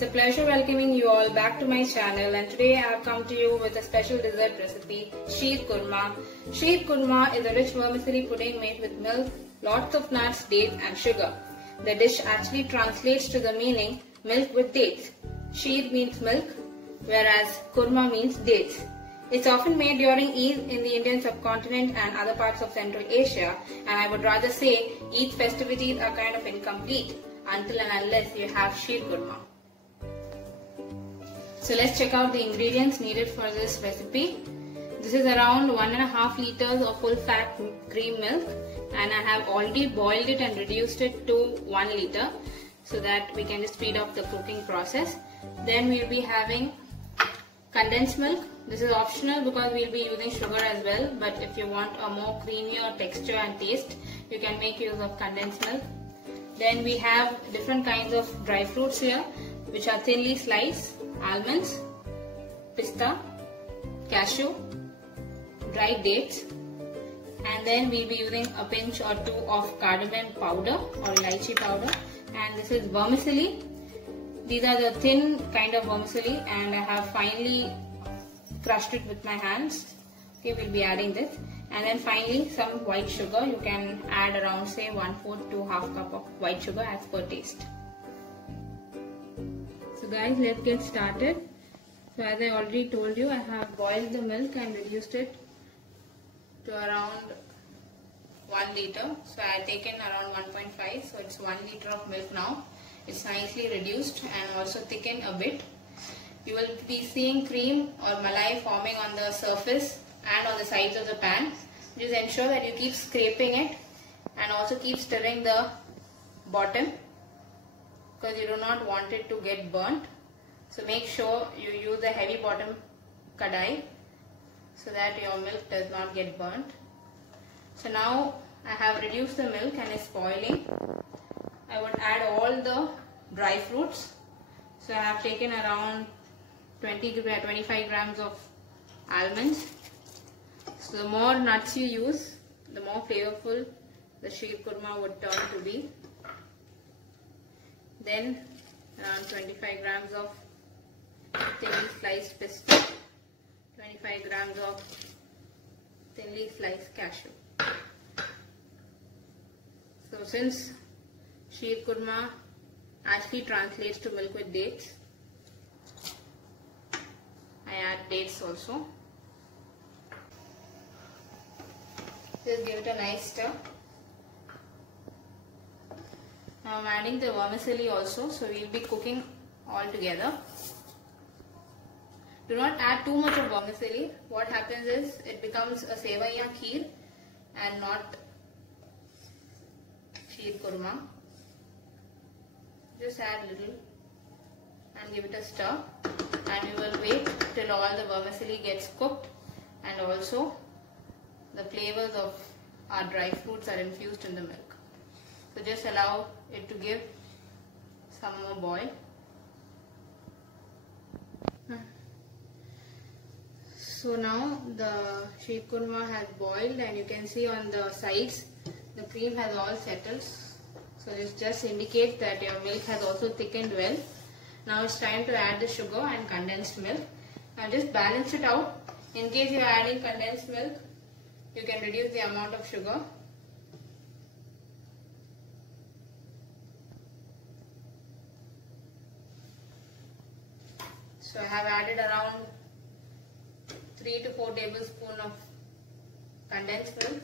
It's a pleasure welcoming you all back to my channel, and today I have come to you with a special dessert recipe, Sheer Kurma. Sheer Kurma is a rich vermicelli pudding made with milk, lots of nuts, dates and sugar. The dish actually translates to the meaning milk with dates. Sheer means milk, whereas Kurma means dates. It's often made during Eid in the Indian subcontinent and other parts of Central Asia, and I would rather say Eid festivities are kind of incomplete until and unless you have Sheer Kurma. So let's check out the ingredients needed for this recipe. This is around 1.5 liters of full fat cream milk, and I have already boiled it and reduced it to 1 liter so that we can just speed up the cooking process. Then we'll be having condensed milk. This is optional because we'll be using sugar as well, but if you want a more creamier texture and taste, you can make use of condensed milk. Then we have different kinds of dry fruits here, which are thinly sliced almonds, pista, cashew, dried dates, and then we'll be using a pinch or two of cardamom powder or lychee powder, and this is vermicelli. These are the thin kind of vermicelli, and I have finely crushed it with my hands. Okay, we'll be adding this, and then finally some white sugar. You can add around say 1/4 to half cup of white sugar as per taste. So guys, let's get started. So as I already told you, I have boiled the milk and reduced it to around 1 liter. So I have taken around 1.5, so it's 1 liter of milk now. It's nicely reduced and also thickened a bit. You will be seeing cream or malai forming on the surface and on the sides of the pan. Just ensure that you keep scraping it and also keep stirring the bottom, because you do not want it to get burnt. So make sure you use a heavy bottom kadai so that your milk does not get burnt. So now I have reduced the milk and it's boiling. I would add all the dry fruits. So I have taken around 25 grams of almonds. So the more nuts you use, the more flavorful the Sheer Kurma would turn to be. Then around 25 grams of thinly sliced pista, 25 grams of thinly sliced cashew. So since Sheer Kurma actually translates to milk with dates, I add dates also. Just give it a nice stir. Now I'm adding the vermicelli also, so we'll be cooking all together. Do not add too much of vermicelli. What happens is it becomes a sevaiya kheer and not Sheer Kurma. Just add little and give it a stir, and we will wait till all the vermicelli gets cooked and also the flavors of our dry fruits are infused in the milk. So just allow it to give some more boil. So now the Sheer Kurma has boiled, and you can see on the sides the cream has all settled. So this just indicates that your milk has also thickened well. Now it's time to add the sugar and condensed milk. Now just balance it out. In case you are adding condensed milk, you can reduce the amount of sugar. So I have added around 3 to 4 tablespoons of condensed milk.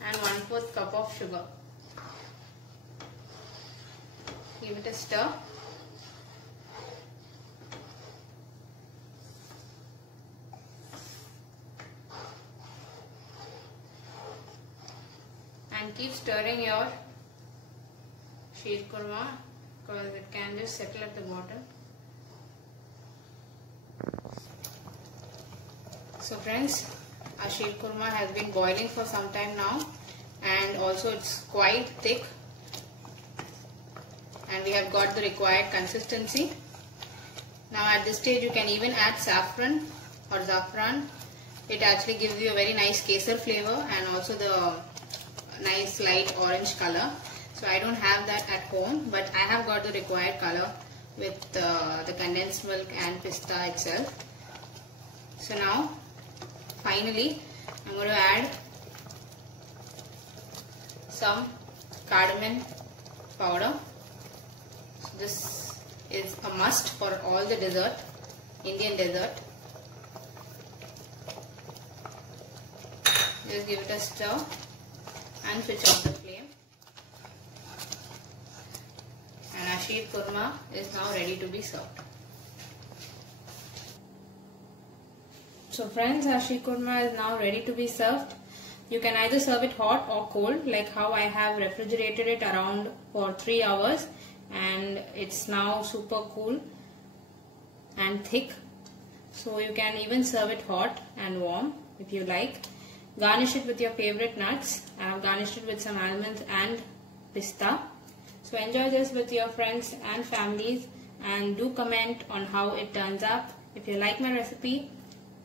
And 1/4 cup of sugar. Give it a stir. And keep stirring your Sheer Kurma, because it can just settle at the bottom. So friends, our Sheer Kurma has been boiling for some time now, and also it's quite thick, and we have got the required consistency. Now at this stage you can even add saffron or zafran. It actually gives you a very nice kesar flavor, and also the nice light orange color. So I don't have that at home, but I have got the required color with the condensed milk and pista itself. So now finally I'm going to add some cardamom powder. So this is a must for all the dessert, Indian dessert. Just give it a stir and switch off the flame. And our sheer kurma is now ready to be served. So friends, our sheer kurma is now ready to be served. You can either serve it hot or cold, like how I have refrigerated it around for 3 hours and it's now super cool and thick. So you can even serve it hot and warm if you like. Garnish it with your favorite nuts. I have garnished it with some almonds and pista. So enjoy this with your friends and families, and do comment on how it turns out. If you like my recipe,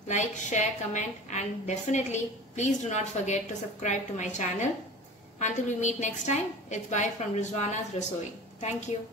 like, share, comment, and definitely please do not forget to subscribe to my channel. Until we meet next time, it's bye from Rizwana's Rasoi. Thank you.